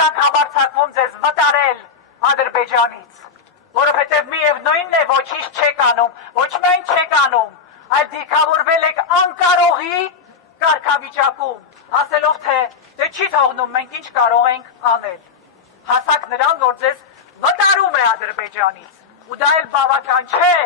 նրանք համարձակվում ձեզ վտարել Ադրբեջանից, որովհետև միևնույնն է ոչինչ չեք անում, ոչ միայն չեք անում, այլ դիրքավորվել եք անկարողի կարգավիճակում, ասելով թե դե չի թողնում, մենք ինչ կարող ենք անել։ Հասակ նրան, որ ձեզ վտարում է Ադրբեջանից, ու դա էլ բավական չէ,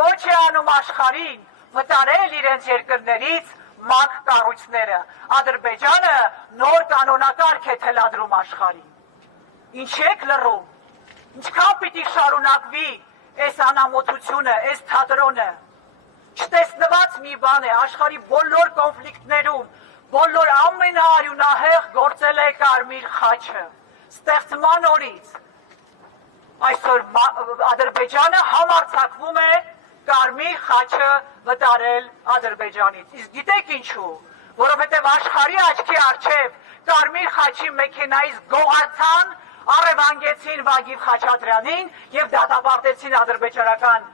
կոչ է անում աշխարհին վտարել իրենց երկրներից ՄԱԿ կառույցները։ Ադրբեջանը նոր կանոնակարգ է թելադրում աշխարհին։ Ինչի եք լռում։ Ինչքան պիտի շարունակվի այս անամոթությունը, այս թատրոնը։ Չտեսնված մի բան է, աշխարհի բոլոր կոնֆլիկտներում, բոլոր ամենաարյունահեղ գործել է Կարմիր խաչը։ Ստեղծման օրից այսօր Ադրբեջանը համարձակվում է Կարմիր խաչը վտարել Ադրբեջանից։ Իսկ գիտեք ինչու։ Որովհետև աշխարհի աչքի առջև Կարմիր խաչի մեքենայից գողացան, առևանգեցին Վագիվ Խաչատրյանին եւ դատապարտեցին ադրբեջանական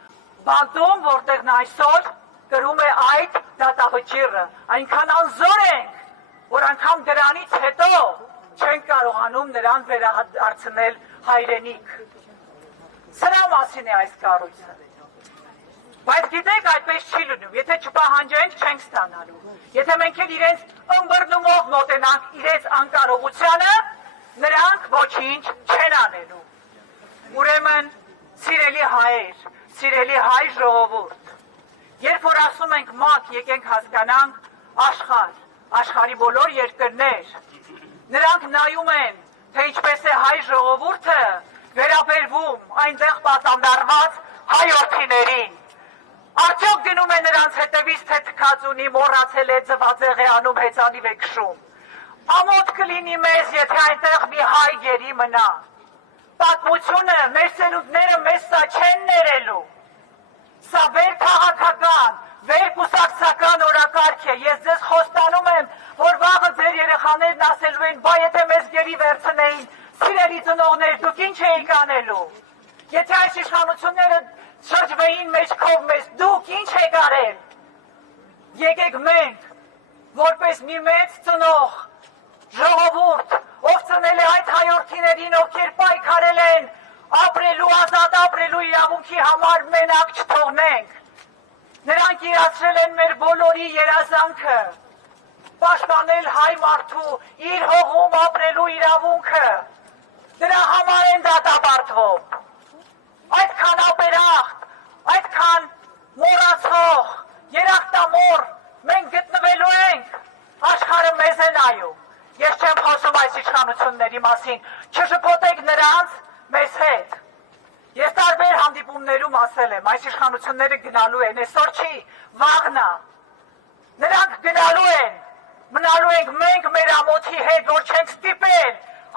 բանտում, որտեղ նա այսօր կրում է այդ դատավճիռը։ Այնքան անզոր ենք, որ անգամ դրանից հետո չենք կարողանում նրան վերադարձնել հայրենիք։ Սրա մասին է այս կառույցը։ Բայց գիտեք, այդպես չի լինում, եթե չպահանջենք, չենք ստանալու։ Եթե մենք էլ իրենց ըմբռնումով մոտենանք իրենց անկարողությանը, նրանք ոչինչ չեն անելու։ Ուրեմն, սիրելի հայեր, սիրելի հայ ժողովուրդ, երբ որ ասում ենք ՄԱԿ, եկենք հասկանանք աշխարհ, աշխարհի բոլոր երկրներ, նրանք նայում են, թե ինչպես է հայ ժողովուրդը վերաբերվում այնտեղ պատանդարված հայորդիներին։ Արդյոք գնում է նրանց հետևից, թե թքած ունի, մոռացել է, ձվածեղ է անում, հեծանիվ է քշում։ Ամոթ կլինի մեզ, եթե այնտեղ մի հայ գերի մնա։ Պատմությունը, մեր սերունդները մեզ սա չեն ներելու։ Սա վերքաղաքական, վերկուսակցական օրակարգ է։ Ես ձեզ խոստանում եմ, որ վաղը ձեր երեխաներն ասելու են, բա եթե մեզ գերի վերցնեին, սիրելի ծնողներ, դուք ինչ էիք անելու։ Եթե այս իշխանությունները շրջվեին մեջքով մեզ, դուք ինչ եք արել։ Եկեք մենք, որպես մի մեծ ծնող, ժողովուրդ, ով ծնել է այդ հայորդիներին, ովքեր պայքարել են ապրելու, ազատ ապրելու իրավունքի համար, մենակ չթողնենք։ Նրանք իրացրել են մեր բոլորի երազանքը, պաշտպանել հայ մարդու իր հողում ապրելու իրավունքը։ Դրա համար են դատապարտվում։ Այդքան ապերախտ, այդքան մոռացող, երախտամոռ մենք գտնվելու ենք, աշխարհը մեզ է նայում։ Ես չեմ խոսում այս իշխանությունների մասին, չշփոթեք նրանց մեզ հետ։ Ես տարբեր հանդիպումներում ասել եմ, այս իշխանությունները գնալու են, այսօր չի, վաղն է։ Նրանք գնալու են, մնալու ենք մենք մեր ամոթի հետ, որ չենք ստիպել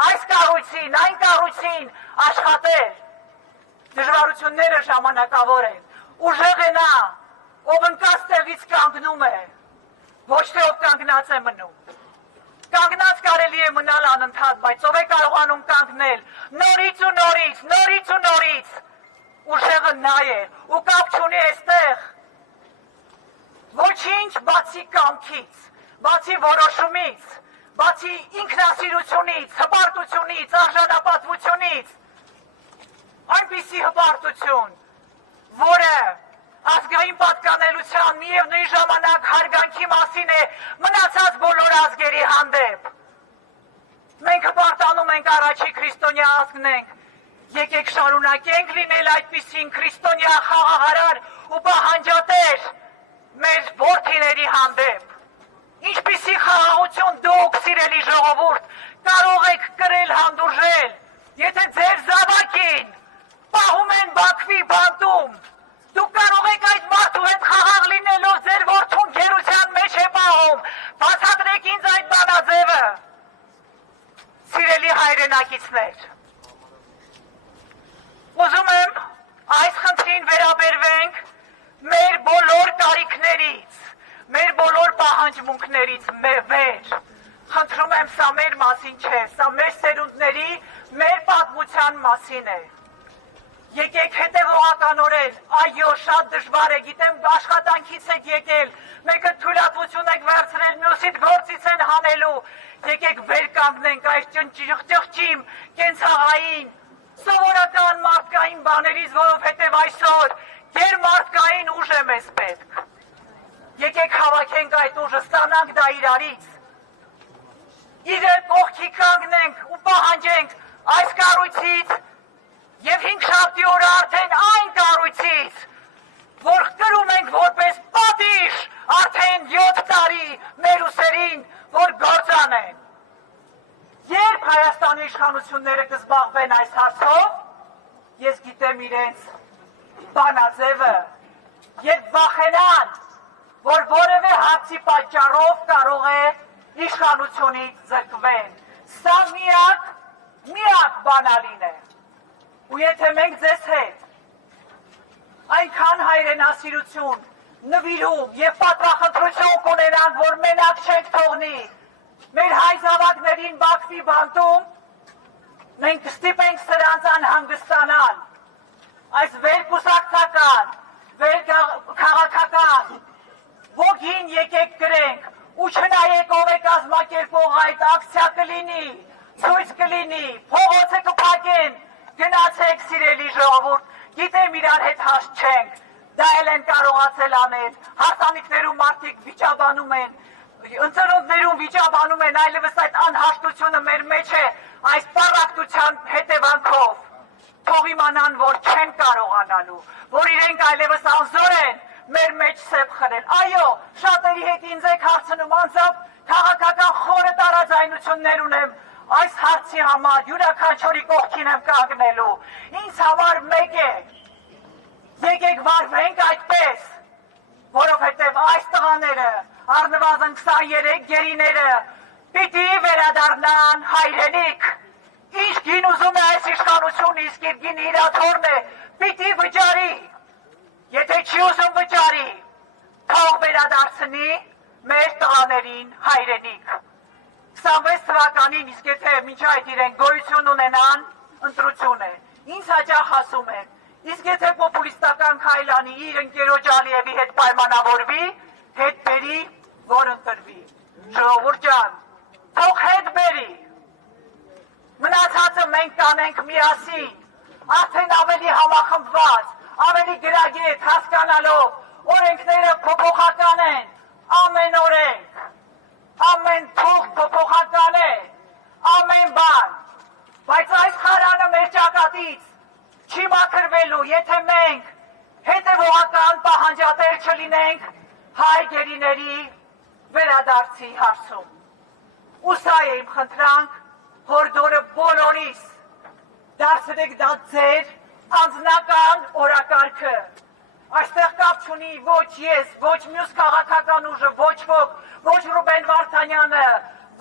այս կառույցին, այն կառույցին աշխատել։ Դժվարությունները ժամանակավոր են, ուժեղ է նա, ով ընկած տեղից կանգնում է, ոչ թե ով կանգնած է մնում։ Կանգնած կարելի է մնալ անընդհատ, բայց ով է կարողանում կանգնել նորից ու նորից, նորից ու նորից, ուժեղը նա է, ու կապ չունի այստեղ ոչինչ բացի կամքից, բացի որոշումից, բացի ինքնասիրությունից, հպարտությունից, արժանապատվությունից, այնպիսի հպարտություն, որը ազգային պատկանելության միևնույն ժամանակ հարգանքի մասին է մնացած բոլոր ազգերի հանդեպ։ Մենք հպարտանում ենք առաջի քրիստոնյա ազգն ենք, եկեք շարունակենք լինել այդպիսին քրիստոնյա խաղաղարար ու պահանջատեր մեր որդիների հանդեպ։ Ինչպիսի խաղաղություն դուք, սիրելի ժողովուրդ, կարող եք կրել հանդուրժել, եթե ձեր զավակին պահում են Բաքվի բանտում, դուք կարող եք այդ մարդու հետ խաղաղ լինելով ձեր որդուն գերության մեջ է պահում, բացատրեք ինձ այդ բանաձևը։ Սիրելի հայրենակիցներ, ուզում եմ այս խնդրին վերաբերվենք մեր բոլոր կարիքներից, մեր բոլոր պահանջմունքներից վեր։ Խնդրում եմ, սա մեր մասին չէ, սա մեր սերունդների, մեր պատմության մասին է։ Եկեք հետևողականորեն, այո, շատ դժվար է, գիտեմ աշխատանքից եք եկել, մեկը թույլատվություն եք վերցրել, մյուսիդ գործից են հանելու, եկեք վեր կանգնենք այս ճղճիմ, կենցաղային, սովորական մարդկային բաներից, որովհետև այսօր գերմարդկային ուժ է մեզ պետք։ Եկեք հավաքենք այդ ուժը, ստանանք դա իրարից։ Իրար կողքի կանգնենք ու պահանջենք այս կառույցից եւ 5 շաբթի օրը արդեն այն կառույցից, որ կրում ենք որպես պատիժ արդեն 7 տարի մեր ուսերին, որ գործանեն։ Երբ Հայաստանի իշխանությունները կզբաղվեն այս հարցով, ես գիտեմ իրենց բանաձևը, երբ վախենան, որ որևէ հարցի պատճառով կարող է իշխանությունից զրկվեն։ Սա միակ բանալին է։ Ու եթե մենք ձեզ հետ այնքան հայրենասիրություն, նվիրում եւ պատվախնդրություն կունենանք, որ մենակ չենք թողնի մեր հայ զավակներին Բաքվի բանտում, մենք կստիպենք սրանց անհանգստանալ։ Այս վերկուսակցական, վերքաղաքական ոգին եկեք գրենք ու չնայեք ով է կազմակերպող այդ ակցիա կլինի, ցույց կլինի, փողոցը կփակեն, գնացեք սիրելի ժողովուրդ, գիտեմ իրար հետ հաստ չենք, դա էլ են կարողացել անել, հարսանիքներում մարդիկ վիճաբանում են, ընծրոնդներում վիճաբանում են, այլևս այդ անհաշտությունը մեր մեջ է այս պարակտության հետևանքով, թող իմանան, որ չեն կարողանալու, որ իրենք այլևս անզոր են մեր մեջ սև խրել, այո, շատերի հետ ինձ եք հարցնում, անձամբ քաղաքական խորը տարաձայնություններ ունեմ, այս հարցի համար յուրաքանչյուրի կողքին եմ կանգնելու, ինձ համար մեկ է, եկեք վարվենք այդպես, որովհետև այս տղաները, առնվազն 23 գերիները, պիտի վերադառնան հայրենիք, ինչ գին ուզում է այս իշխանությունը, իսկ իր գինը իր աթոռն է, պիտի վճարի, եթե չի ուզում վճարի, թող վերադարձնի մեր տղաներին հայրենիք։ 26 թվականին, իսկ եթե մինչ այդ իրենք գոյություն ունենան, ընտրություն է։ Ինձ հաճախ ասում են, իսկ եթե պոպուլիստական քայլանի իր ընկերոջ Ալիևի հետ պայմանավորվի, հետ բերի, որ ընտրվի։ Ժողովուրդ ջան, թող հետ բերի։ Մնացածը մենք կանենք միասին, արդեն ավելի համախմբված, ավելի գրագետ հասկանալով օրենքները փոփոխական են, ամեն օրենք, ամեն թուղթ փոփոխական է, ամեն բան, բայց այս խարանը մեր ճակատից չի մաքրվելու, եթե մենք հետևողական պահանջատեր չլինենք հայ գերիների վերադարձի հարցում։ Ու սա է իմ խնդրանք, հորդորը բոլորիս, դարձրեք դա ձեր անձնական օրակարգը, այստեղ կապ չունի ոչ ես, ոչ մյուս քաղաքական ուժը, ոչ ոք, ոչ Ռուբեն Վարդանյանը,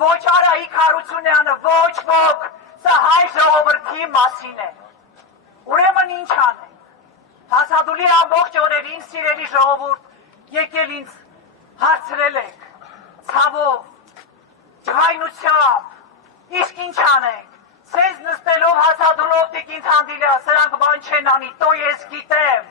ոչ Արայիկ Հարությունյանը, ոչ ոք, սա հայ ժողովրդի մասին է։ Ուրեմն ինչ անենք, Հասադուլի ամբողջ օրերին սիրելի ժողովուրդ, եկել ինձ հարցրել եք, ցավով, ջղայնությամբ, իսկ ինչ անենք, սեզ նստելով Հասադուլով տիկին Թանդիլյա, սրանք բան չեն անի, տո ես գիտեմ,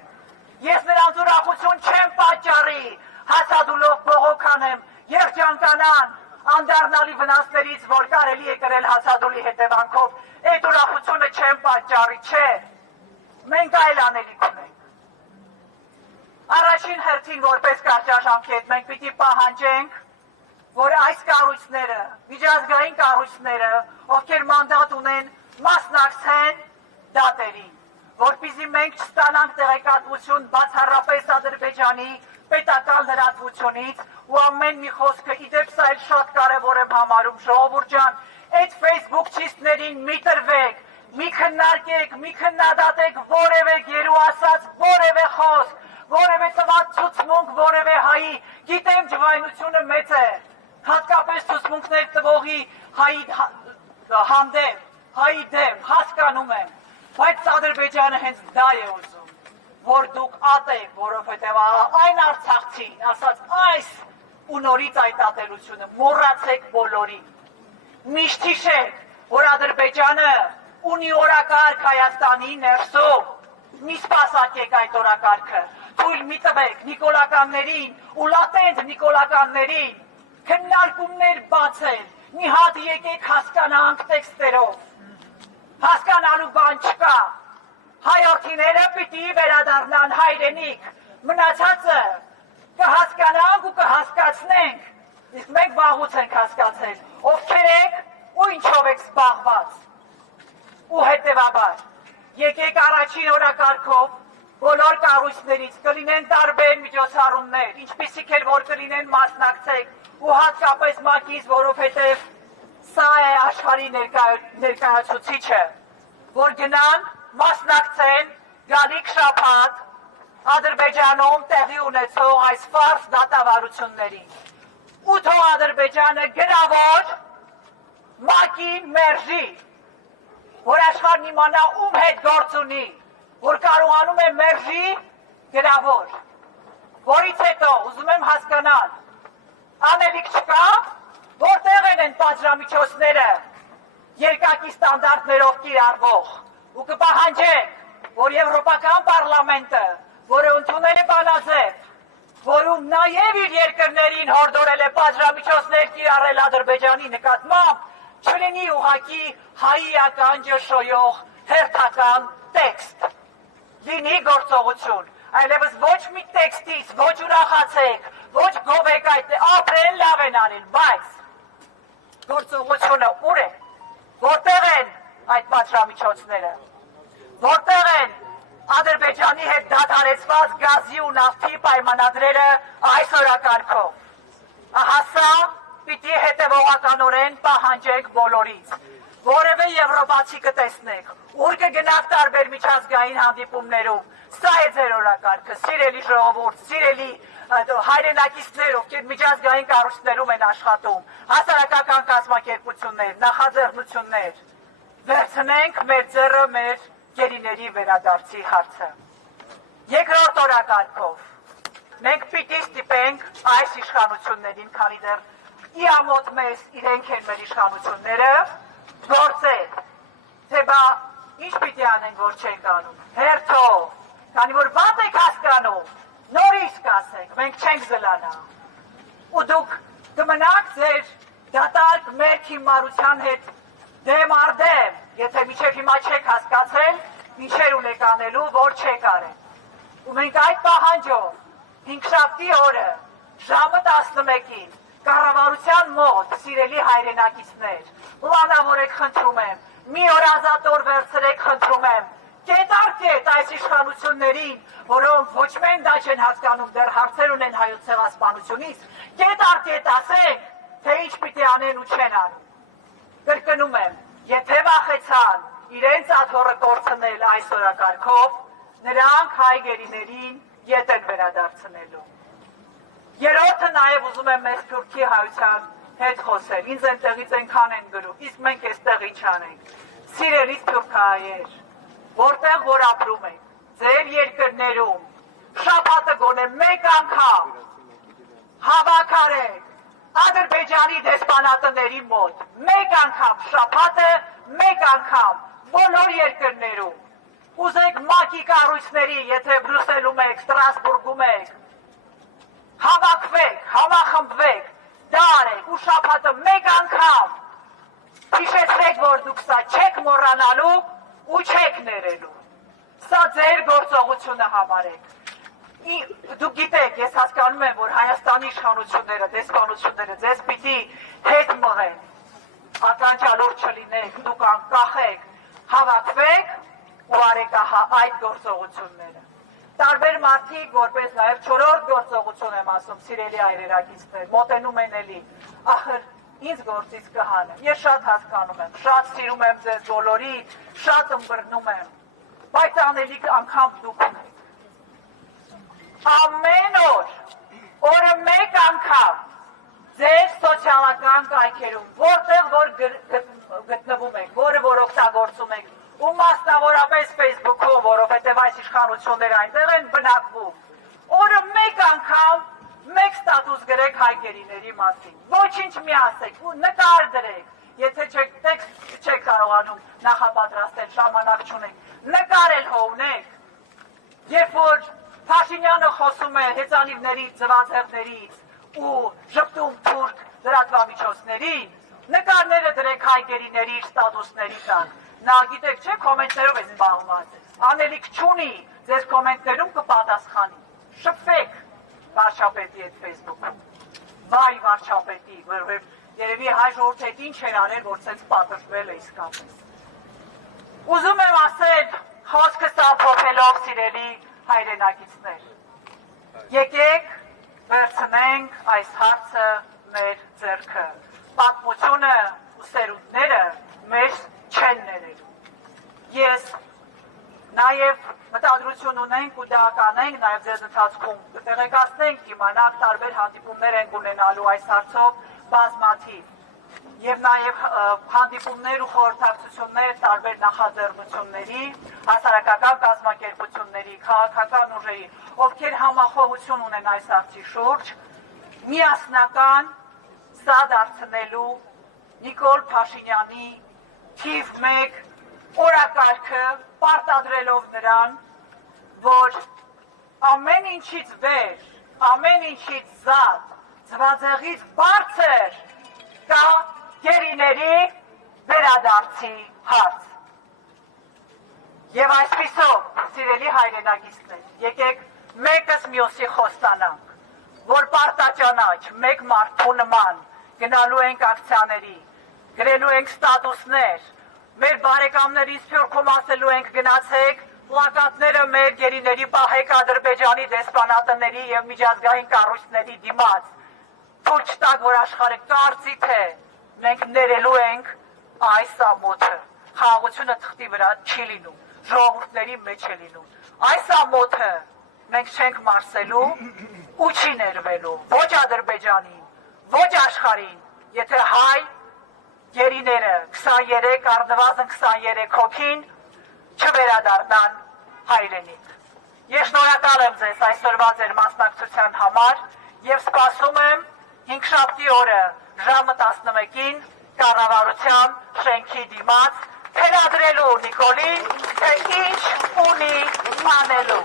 ես նրանց ուրախություն չեմ պատճառի, Հասադուլով բողոքանեմ, երջանկանան, անդառնալի վնասներից, որ կարելի է կրել Հասադուլի հետևանքով, այդ ուրախությունը չեմ պատճառի, չէ, մենք այլ անելիք ունենք։ Առաջին հերթին որպես կարճաժամկետ մենք պիտի պահանջենք, որ այս կառույցները, միջազգային կառույցները, ովքեր մանդատ ունեն, մասնակցեն դատերին, որպեսզի մենք չստանանք տեղեկատվություն բացառապես Ադրբեջանի պետական լրատվությունից ու ամեն մի խոսքը, իդեպ սա էլ շատ կարևոր եմ համարում, ժողովուրդ ջան, այդ ֆեյսբուքչիստներին մի տրվեք, մի քննարկեք, մի քննադատեք որևէ գերու ասած, որևէ խոսք, որևէ տված ցուցմունք, որևէ հայի, գիտեմ ջղայնությունը մեծ է, հատկապես ցուցմունքներ տվողի հայի հանդեպ, հայի դեմ, հասկանում եմ, բայց Ադրբեջանը հենց դա է ուզում, որ դուք ատեք, որովհետև այն արցախցին, ասած այս ու նորից այդ ատելությունը, մոռացեք բոլորին, միշտ հիշեք, որ Ադրբեջանը ունի օրակարգ Հայաստանի ներսում, մի սպասարկեք այդ օրակարգը, թույլ մի տվեք նիկոլականներին ու լատենտ նիկոլականներին քննարկումներ բացել, մի հատ եկեք հասկանանք տեքստերով, հասկանալու բան չկա, հայորդիները պիտի վերադառնան հայրենիք, մնացածը կհասկանանք ու կհասկացնենք, իսկ մենք վաղուց ենք հասկացել, ովքեր եք ու ինչով եք զբաղված, ու հետևաբար, եկեք առաջին օրակարգով բոլոր կառույցներից կլինեն տարբեր միջոցառումներ, ինչպիսիք էլ որ կլինեն մասնակցեք ու հատկապես ՄԱԿ-ից, որովհետև սա է աշխարհի ներկայացուցիչը, որ գնան մասնակցեն գալիք շաբաթ Ադրբեջանում տեղի ունեցող այս ֆարս դատավարություններին։ Ու թող Ադրբեջանը գրավոր ՄԱԿ-ի մերժի, որ աշխարհն իմանա ում հետ գործ ունի, որ կարողանում է մերժի գրավոր, որից հետո ուզում եմ հասկանալ, անելիք չկա, որտեղ են պատժամիջոցները երկակի ստանդարտներով կիրառվող, ու կպահանջենք, որ Եվրոպական պարլամենտը, որը ընդունել է բանաձև, որում նաև իր երկրներին հորդորել է պատժամիջոցներ կիրառել Ադրբեջանի նկատմամբ, չլինի ուղղակի հայիական ջշոյող հերթական տեքստ, լինի գործողություն, այլևս ոչ մի տեքստից, ոչ ուրախացեք, ոչ գովեք այդ ապրեն լավ են արել, բայց գործողությունը ուր է, որտեղ են այդ պատժամիջոցները, որտեղ են Ադրբեջանի հետ դադարեցված գազի ու նավթի պայմանագրերը այս օրակարգով, ահա սա պիտի հետևողականորեն պահանջեք բոլորից, որևէ եվրոպացի կտեսնեք, ուր կգնաք տարբեր միջազգային հանդիպումներում, սա է ձեր օրակարգը, սիրելի ժողովուրդ, սիրելի հայրենակիցներ, ովքեր միջազգային կառույցներում են աշխատում, հասարակական կազմակերպություններ, նախաձեռնություններ, վերցնենք մեր ձեռը մեր գերիների վերադարձի հարցը։ Երկրորդ օրակարգով մենք պիտի ստիպենք այս իշխանություններին, քանի դեռ իամոտ մեզ իրենք են մեր իշխանությունները, գործել, թե բա ինչ պիտի անենք, որ չենք անում, հերթով, քանի որ բաց եք հասկանում, նորից կասեք, մենք չենք զլանա, ու դուք կմնաք ձեր դատարկ մեր հիմարության հետ դեմ առ դեմ, եթե մինչև հիմա չեք հասկացել, ինչեր ունեք անելու, որ չեք արել։ Ու մենք այդ պահանջով, հինգշաբթի օրը, ժամը 11-ին, կառավարության մոտ, սիրելի հայրենակիցներ, պլանավորեք խնդրում եմ, մի օր ազատ օր վերցրեք խնդրում եմ, կետ առ կետ այս իշխանություններին, որոնք ոչ մեն դա չեն հասկանում, դեռ հարցեր ունեն հայոց ցեղասպանությունից, կետ առ կետ ասենք, թե ինչ պիտի անեն ու չեն անում։ Կրկնում եմ, եթե վախեցան իրենց աթոռը կորցնել այս օրակարգով, նրանք հայ գերիներին ետ են վերադարձնելու։ Երրորդը նաև ուզում եմ մեզ Թուրքի հայության հետ խոսել, ինձ այնտեղից այնքան են գրում, իսկ մենք այստեղ ինչ անենք։ Սիրելի թուրքահայեր, որտեղ որ ապրում եք, ձեր երկրներում, շաբաթը գոնե մեկ անգամ հավաքարեք Ադրբեջանի դեսպանատների մոտ, մեկ անգամ շաբաթը, մեկ անգամ բոլոր երկրներում, ուզեք ՄԱԿ-ի կառույցների, եթե Բրյուսելում եք, Ստրասբուրգում եք, հավաքվեք, հավախմբվեք, դա արեք ու շաբաթը մեկ անգամ հիշեցրեք, որ դուք սա չեք մոռանալու ու չեք ներելու։ Սա ձեր գործողությունը համարեք։ Դուք գիտեք, ես հասկանում եմ, որ Հայաստանի իշխանությունները, դեսպանությունները ձեզ պիտի հետ մղեն, ականջալուր չլինեք, դուք անկախեք, հավաքվեք ու արեք ահա այդ գործողությունները։ Տարբեր մարդիկ, որպես նաև չորրորդ գործողություն եմ ասում, սիրելի հայրենակիցներ, մոտենում են էլի, ախր ինձ գործից կհանեմ, ես շատ հասկանում եմ, շատ սիրում եմ ձեզ բոլորին, շատ ըմբռնում եմ, բայց անելիք անգամ դուք ունեք։ Ամեն օր, օրը մեկ անգամ ձեր սոցիալական կայքերում, որտեղ որ գտնվում եք, որը որ օգտագործում եք, ու մասնավորապես Facebook-ում, որովհետև այս իշխանությունները այնտեղ են բնակվում, օրը մեկ անգամ մեկ ստատուս գրեք հայ գերիների մասին, ոչինչ մի ասեք, ու նկար դրեք, եթե չեք կարողանում նախապատրաստել, ժամանակ չունեք, նկարել հո ունեք, երբ որ Փաշինյանը խոսում է հեծանիվներից, ձվածեղներից ու ժպտում թուրք լրատվամիջոցներին, նկարները դրեք հայգերիների իր ստատուսների տակ։ Նա գիտեք չէ, կոմենտներով է զբաղված։ Անելիք չունի, ձեր կոմենտներում կպատասխանի։ Շփվեք վարչապետի հետ Facebook-ում։ Վայ վարչապետի, որովհետև երևի հայ ժողովուրդը ինչ էր արել, որ ցենց պատժվել է իսկապես։ Ուզում եմ ասել, խոսքս ամփոփելով սիրելի հայրենակիցներ։ Եկեք վերցնենք այս հարցը մեր ձեռքը։ Պատմությունը ու սերունդները մեզ չեն ներելու։ Ես նաև մտադրություն ունենք ու դա կանենք նաև ձեզ ընթացքում կտեղեկացնենք, իմանանք տարբեր հանդիպումներ ենք ունենալու այս հարցով բազմաթիվ եւ նաեւ հանդիպումներ ու խորհրդակցություններ տարբեր նախաձեռնությունների, հասարակական կազմակերպությունների, քաղաքական ուժերի, ովքեր համախոհություն ունեն այս հարցի շուրջ, միասնական սա դարձնելու Նիկոլ Փաշինյանի թիվ 1 օրակարգը պարտադրելով նրան, որ ամեն ինչից վեր, ամեն ինչից զատ, ձվածեղից բարձր կա գերիների վերադարձի հարց։ Եվ այսպիսով, սիրելի հայրենակիցներ, եկեք մեկս մյուսի խոստանանք, որ պարտաճանաչ մեկ մարդու նման գնալու ենք ակցիաների, գրելու ենք ստատուսներ, մեր բարեկամներին Սփյուռքում ասելու ենք գնացեք, պլակատները մեր գերիների պահեք Ադրբեջանի դեսպանատների եւ միջազգային կառույցների դիմաց։ Թույլ չտաք, որ աշխարհը կարծի թե մենք ներելու ենք այս ամոթը։ Խաղաղությունը թղթի վրա չի լինում, ժողովուրդների մեջ է լինում։ Այս ամոթը մենք չենք մարսելու ու չի ներվելու ոչ Ադրբեջանին, ոչ աշխարհին, եթե հայ գերիները 23 առնվազն 23 հոգին չվերադառնան հայրենիք։ Ես շնորհակալ եմ ձեզ այսօրվա ձեր մասնակցության համար եւ սպասում եմ հինգշաբթի օրը ժամը 11-ին կառավարության շենքի դիմաց թելադրելու Նիկոլին, թե ինչ ունի անելու։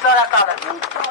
Շնորհակալ եմ։